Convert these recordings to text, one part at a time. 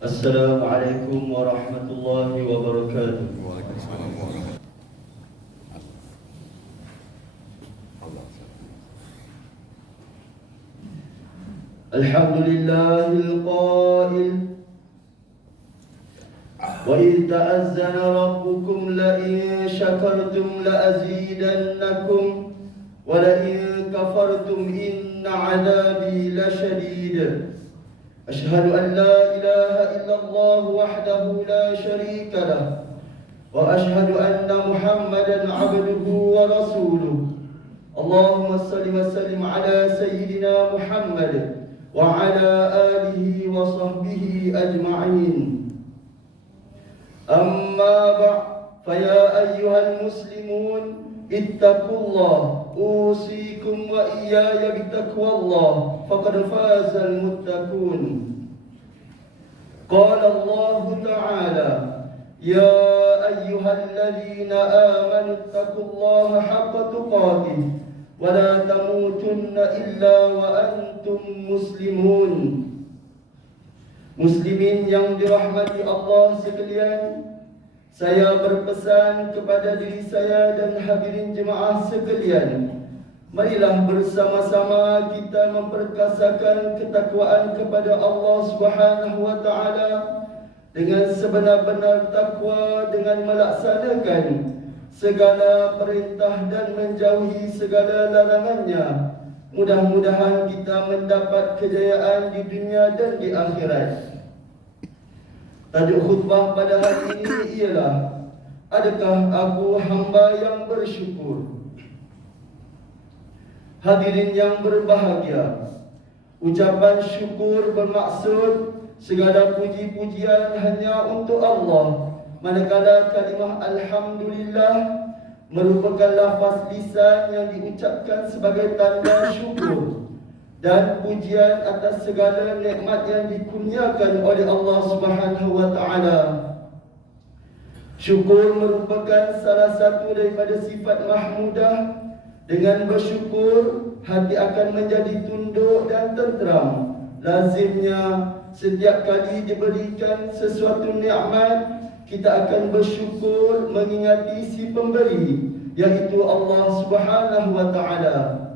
Assalamualaikum warahmatullahi wabarakatuh. Waalaikumsalam warahmatullahi Alhamdulillahil qail wa idh ta'azzana rabbukum la in syakartum la azidannakum wa la in kafartum inna 'adabi lasyadid. Ashhadu an la ilaha illallah wahdahu la syarika lah wa ashhadu anna Muhammadan 'abduhu wa rasuluh. Allahumma salli wa sallim ala sayyidina Muhammad wa ala alihi wa sahbihi ajma'in. Amma ba'd, fa ya ayyuhal muslimun ittaqullah usikum wa iyaya bitaqwallah faqad fazal muttaqun. Qala Allah ta'ala ya ayyuhalladzina amanu ittaqullaha haqqa tuqatih wa la tamutunna illa wa antum muslimun. Muslimin yang dirahmati Allah sekalian, saya berpesan kepada diri saya dan hadirin jemaah sekalian, marilah bersama-sama kita memperkasakan ketakwaan kepada Allah Subhanahu wa taala dengan sebenar-benar takwa, dengan melaksanakan segala perintah dan menjauhi segala larangannya. Mudah-mudahan kita mendapat kejayaan di dunia dan di akhirat. Tajuk khutbah pada hari ini ialah, adakah aku hamba yang bersyukur? Hadirin yang berbahagia, ucapan syukur bermaksud segala puji-pujian hanya untuk Allah, manakala kalimah alhamdulillah merupakan lafaz lisan yang diucapkan sebagai tanda syukur dan pujian atas segala nikmat yang dikurniakan oleh Allah Subhanahu wa taala. Syukur merupakan salah satu daripada sifat mahmudah. Dengan bersyukur, hati akan menjadi tunduk dan tenteram. Lazimnya setiap kali diberikan sesuatu nikmat, kita akan bersyukur mengingati si pemberi, yaitu Allah Subhanahu wa taala.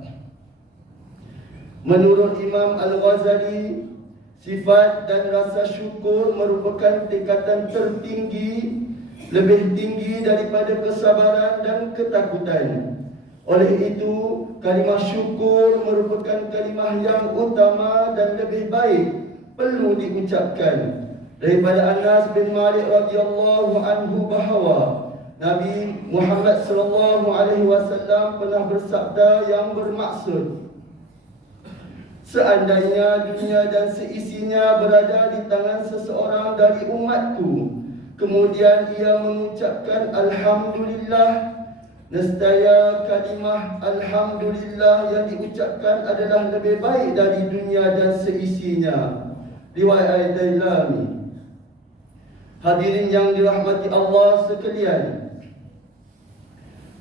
Menurut Imam Al-Ghazali, sifat dan rasa syukur merupakan tingkatan tertinggi, lebih tinggi daripada kesabaran dan ketakutan. Oleh itu, kalimah syukur merupakan kalimah yang utama dan lebih baik perlu diucapkan. Daripada Anas bin Malik radhiyallahu anhu bahawa Nabi Muhammad sallallahu alaihi wasallam pernah bersabda yang bermaksud, seandainya dunia dan seisinya berada di tangan seseorang dari umatku, kemudian ia mengucapkan alhamdulillah, nescaya kalimah alhamdulillah yang diucapkan adalah lebih baik dari dunia dan seisinya. Riwayat Dailami. Hadirin yang dirahmati Allah sekalian,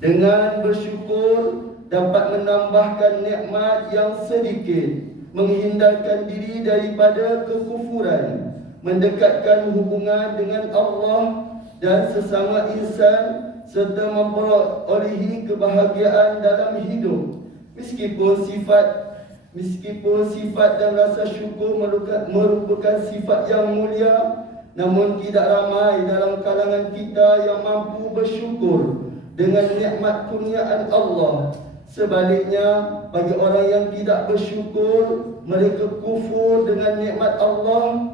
dengan bersyukur dapat menambahkan nikmat yang sedikit, menghindarkan diri daripada kekufuran, mendekatkan hubungan dengan Allah dan sesama insan, serta memperolehi kebahagiaan dalam hidup. Meskipun sifat dan rasa syukur merupakan sifat yang mulia, namun tidak ramai dalam kalangan kita yang mampu bersyukur dengan nikmat kurniaan Allah. Sebaliknya, bagi orang yang tidak bersyukur, mereka kufur dengan nikmat Allah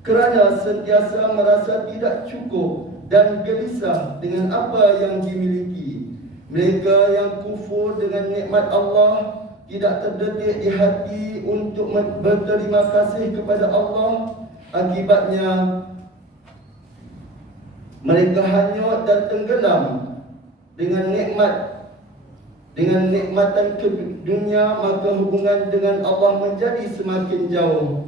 kerana sentiasa merasa tidak cukup dan gelisah dengan apa yang dimiliki. Mereka yang kufur dengan nikmat Allah tidak terdetik di hati untuk berterima kasih kepada Allah. Akibatnya, mereka hanyut dan tenggelam dengan nikmatan ke dunia, maka hubungan dengan Allah menjadi semakin jauh.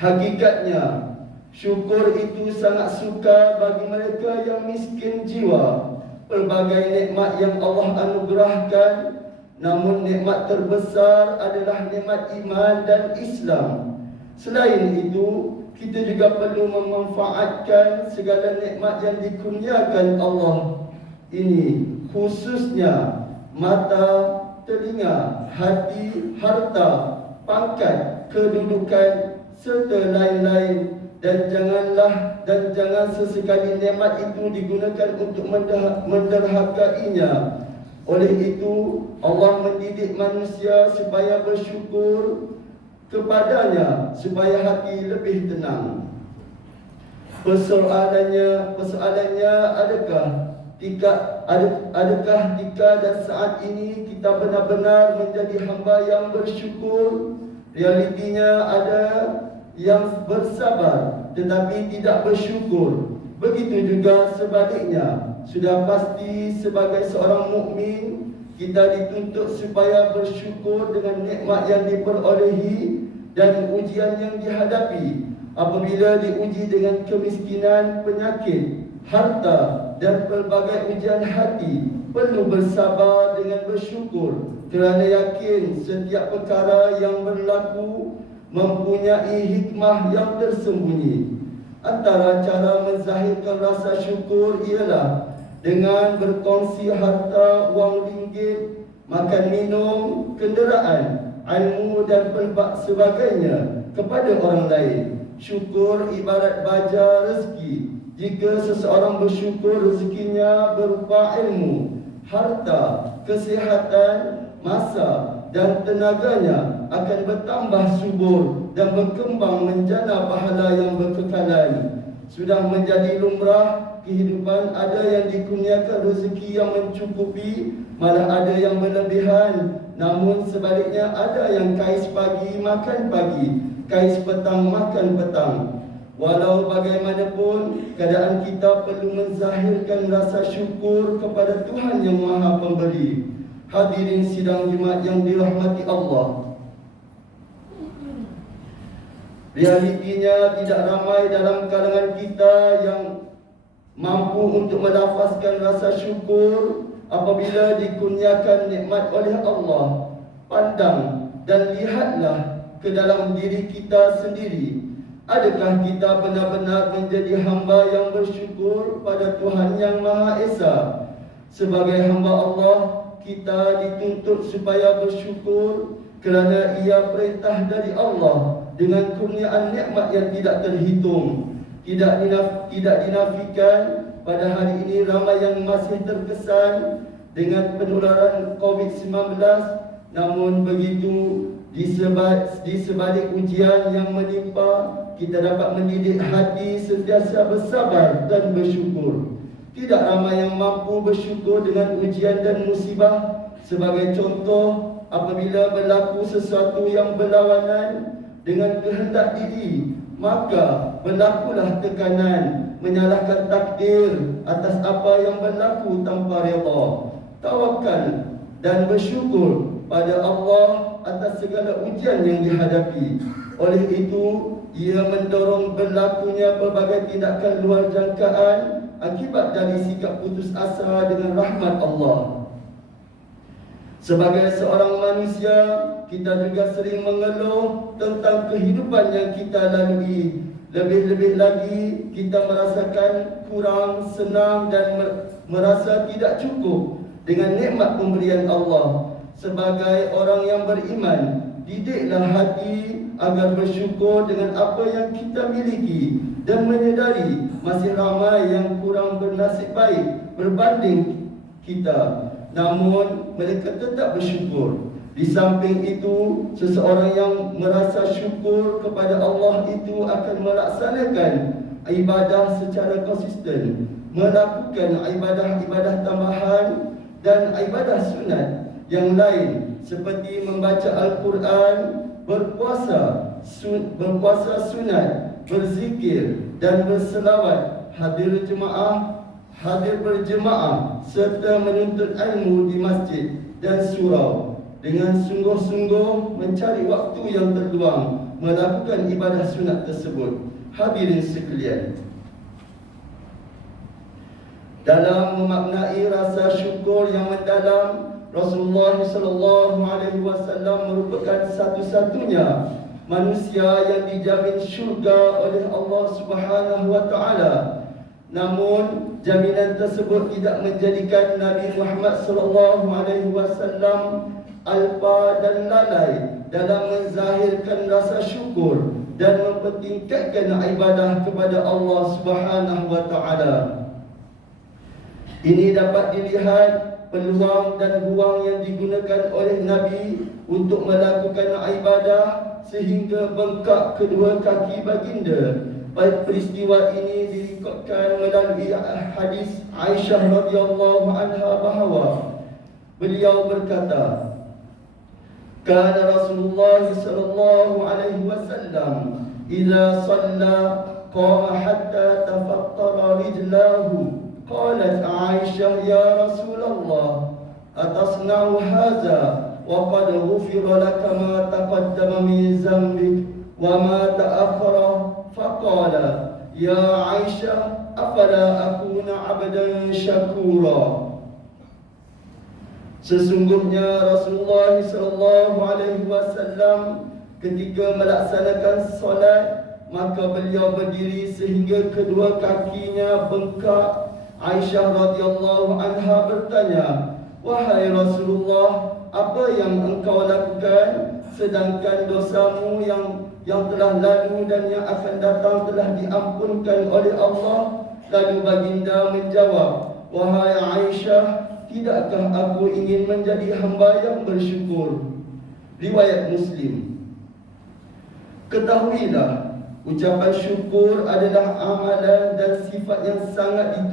Hakikatnya, syukur itu sangat sukar bagi mereka yang miskin jiwa. Pelbagai nikmat yang Allah anugerahkan, namun nikmat terbesar adalah nikmat iman dan Islam. Selain itu, kita juga perlu memanfaatkan segala nikmat yang dikurniakan Allah ini, khususnya mata, telinga, hati, harta, pangkat, kedudukan serta lain-lain, dan jangan sesekali nikmat itu digunakan untuk menderhakainya. Oleh itu, Allah mendidik manusia supaya bersyukur kepadanya supaya hati lebih tenang. Persoalannya adakah jika dan saat ini kita benar-benar menjadi hamba yang bersyukur? Realitinya ada yang bersabar tetapi tidak bersyukur. Begitu juga sebaliknya. Sudah pasti sebagai seorang mukmin kita dituntut supaya bersyukur dengan nikmat yang diperolehi dan ujian yang dihadapi. Apabila diuji dengan kemiskinan, penyakit, harta dan pelbagai ujian hati, perlu bersabar dengan bersyukur kerana yakin setiap perkara yang berlaku mempunyai hikmah yang tersembunyi. Antara cara menzahirkan rasa syukur ialah dengan berkongsi harta, wang ringgit, makan minum, kenderaan, ilmu dan sebagainya kepada orang lain. Syukur ibarat baja rezeki. Jika seseorang bersyukur, rezekinya berupa ilmu, harta, kesihatan, masa dan tenaganya akan bertambah subur dan berkembang menjana pahala yang berkekalan. Sudah menjadi lumrah kehidupan, ada yang dikurniakan rezeki yang mencukupi, malah ada yang berlebihan. Namun sebaliknya, ada yang kais pagi makan pagi, kais petang makan petang. Walau bagaimanapun, keadaan kita perlu menzahirkan rasa syukur kepada Tuhan yang Maha Pemberi. Hadirin sidang Jumaat yang dirahmati Allah, realitinya tidak ramai dalam kalangan kita yang mampu untuk melafazkan rasa syukur apabila dikurniakan nikmat oleh Allah. Pandang dan lihatlah ke dalam diri kita sendiri. Adakah kita benar-benar menjadi hamba yang bersyukur pada Tuhan yang Maha Esa? Sebagai hamba Allah, kita dituntut supaya bersyukur kerana ia perintah dari Allah dengan kurniaan nikmat yang tidak terhitung. Tidak dinafikan, pada hari ini ramai yang masih terkesan dengan penularan COVID-19. Namun begitu, di sebalik ujian yang menimpa, kita dapat mendidik hati sentiasa bersabar dan bersyukur. Tidak ramai yang mampu bersyukur dengan ujian dan musibah. Sebagai contoh, apabila berlaku sesuatu yang berlawanan dengan kehendak diri, maka berlakulah tekanan, menyalahkan takdir atas apa yang berlaku tanpa reda. Tawakal dan bersyukur pada Allah atas segala ujian yang dihadapi. Oleh itu, ia mendorong berlakunya pelbagai tindakan luar jangkaan akibat dari sikap putus asa dengan rahmat Allah. Sebagai seorang manusia, kita juga sering mengeluh tentang kehidupan yang kita lalui. Lebih-lebih lagi, kita merasakan kurang senang dan merasa tidak cukup dengan nikmat pemberian Allah. Sebagai orang yang beriman, didiklah hati agar bersyukur dengan apa yang kita miliki dan menyedari masih ramai yang kurang bernasib baik berbanding kita. Namun mereka tetap bersyukur. Di samping itu, seseorang yang merasa syukur kepada Allah itu akan melaksanakan ibadah secara konsisten, melakukan ibadah-ibadah tambahan dan ibadah sunat yang lain seperti membaca Al-Quran, berpuasa sunat, berzikir dan berselawat, hadir berjemaah serta menuntut ilmu di masjid dan surau. Dengan sungguh-sungguh mencari waktu yang terluang melakukan ibadah sunat tersebut. Hadirin sekalian, dalam memaknai rasa syukur yang mendalam, Rasulullah SAW merupakan satu-satunya manusia yang dijamin syurga oleh Allah Subhanahu wa taala. Namun jaminan tersebut tidak menjadikan Nabi Muhammad sallallahu alaihi wasallam alpa dan lalai dalam menzahirkan rasa syukur dan mempertingkatkan ibadah kepada Allah Subhanahu wa taala. Ini dapat dilihat peluang dan ruang yang digunakan oleh Nabi untuk melakukan ibadah sehingga bengkak kedua kaki baginda. Peristiwa ini direkodkan melalui hadis Aisyah radhiyallahu anha bahawa beliau berkata, "Kana Rasulullah sallallahu alaihi wasallam idza shalla qama hatta tafattara rijlahu." Qalat Aisyah, "Ya Rasulullah, atasna'u hadza wa qad ghufira laka ma taqaddama min dhanbik wa ma ta'akhkhara." Faqala, "Ya Aisyah, afala akuna 'abdan syakura." Sesungguhnya Rasulullah sallallahu alaihi wasallam ketika melaksanakan solat, maka beliau berdiri sehingga kedua kakinya bengkak. Aisyah radhiyallahu anha bertanya, "Wahai Rasulullah, apa yang engkau lakukan sedangkan dosamu yang telah lalu dan yang akan datang telah diampunkan oleh Allah?" Lalu baginda menjawab, "Wahai Aisyah, tidakkah aku ingin menjadi hamba yang bersyukur?" Riwayat Muslim. Ketahuilah, ucapan syukur adalah amalan dan sifat yang sangat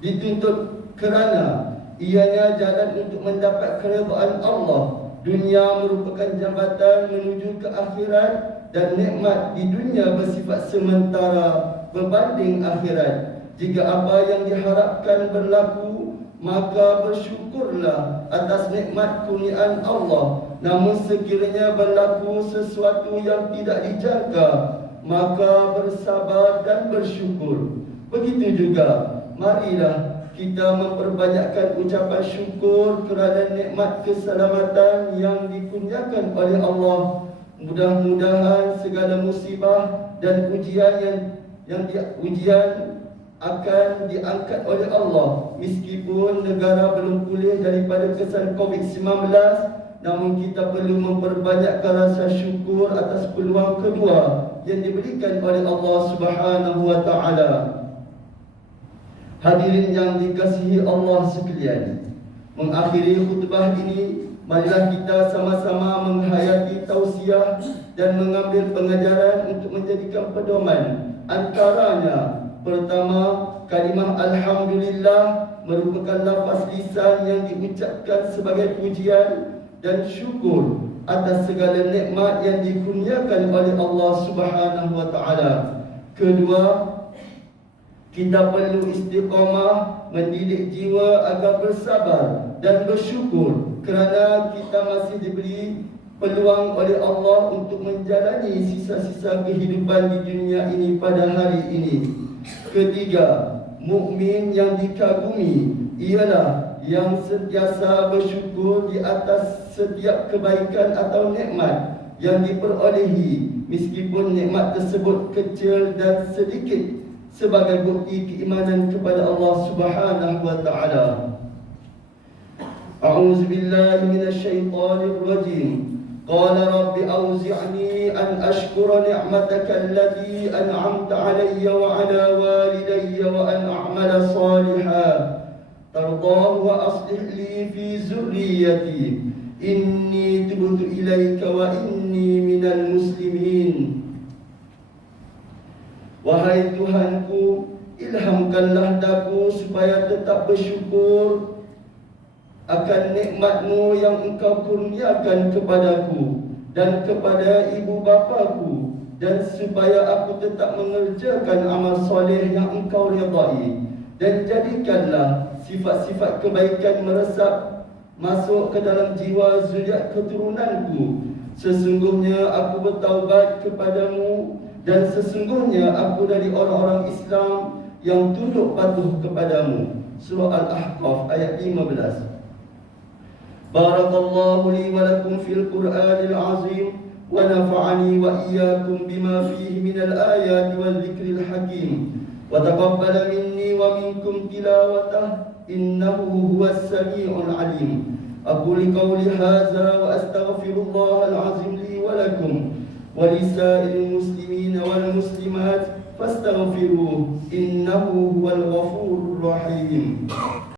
dituntut kerana ianya jalan untuk mendapat keredaan Allah. Dunia merupakan jambatan menuju ke akhirat dan nikmat di dunia bersifat sementara berbanding akhirat. Jika apa yang diharapkan berlaku, maka bersyukurlah atas nikmat kurniaan Allah. Namun sekiranya berlaku sesuatu yang tidak dijangka, maka bersabar dan bersyukur. Begitu juga, marilah kita memperbanyakkan ucapan syukur kerana nikmat keselamatan yang dikurniakan oleh Allah. Mudah-mudahan segala musibah dan ujian akan diangkat oleh Allah. Meskipun negara belum pulih daripada kesan COVID-19, namun kita perlu memperbanyakkan rasa syukur atas peluang kedua yang diberikan oleh Allah Subhanahu wa taala. Hadirin yang dikasihi Allah sekalian, mengakhiri khutbah ini, marilah kita sama-sama menghayati tausiah dan mengambil pengajaran untuk menjadikan pedoman. Antaranya, pertama, kalimah Alhamdulillah merupakan lafaz lisan yang diucapkan sebagai pujian dan syukur atas segala nikmat yang dikurniakan oleh Allah Subhanahu wa taala. Kedua, kita perlu istiqamah mendidik jiwa agar bersabar dan bersyukur kerana kita masih diberi peluang oleh Allah untuk menjalani sisa-sisa kehidupan di dunia ini pada hari ini. Ketiga, mukmin yang dikagumi ialah yang sentiasa bersyukur di atas setiap kebaikan atau nikmat yang diperolehi, meskipun nikmat tersebut kecil dan sedikit, sebagai bukti keimanan kepada Allah Subhanahu wa taala. A'udzu billahi minasy syaithanir rajim. Qala rabbi auzi'ni an ashkura ni'mataka allati an'amta 'alayya wa 'ala walidayya wa an a'mala salihan tardahu wa aslih li fi zurriyyati inni tubtu ilaika wa inni minal muslimin. Wahai Tuhanku, ilhamkanlah daku supaya tetap bersyukur akan nikmat-Mu yang Engkau kurniakan kepadaku dan kepada ibu bapaku, dan supaya aku tetap mengerjakan amal soleh yang Engkau redai, dan jadikanlah sifat-sifat kebaikan meresap masuk ke dalam jiwa zuriat keturunanku. Sesungguhnya aku bertaubat kepadamu, dan sesungguhnya aku dari orang-orang Islam yang tunduk patuh kepadamu. Surah Al-Ahqaf ayat 15. Barakallahu li wa lakum fil Qur'anil azim ونفعني وإياكم بما فيه من الآيات والذكر الحكيم وتقبل مني ومنكم تلاوته إنه هو السميع العليم. أقول قولي هذا وأستغفر الله العظيم لي ولكم ولسائر المسلمين والمسلمات فاستغفروه إنه هو الغفور الرحيم.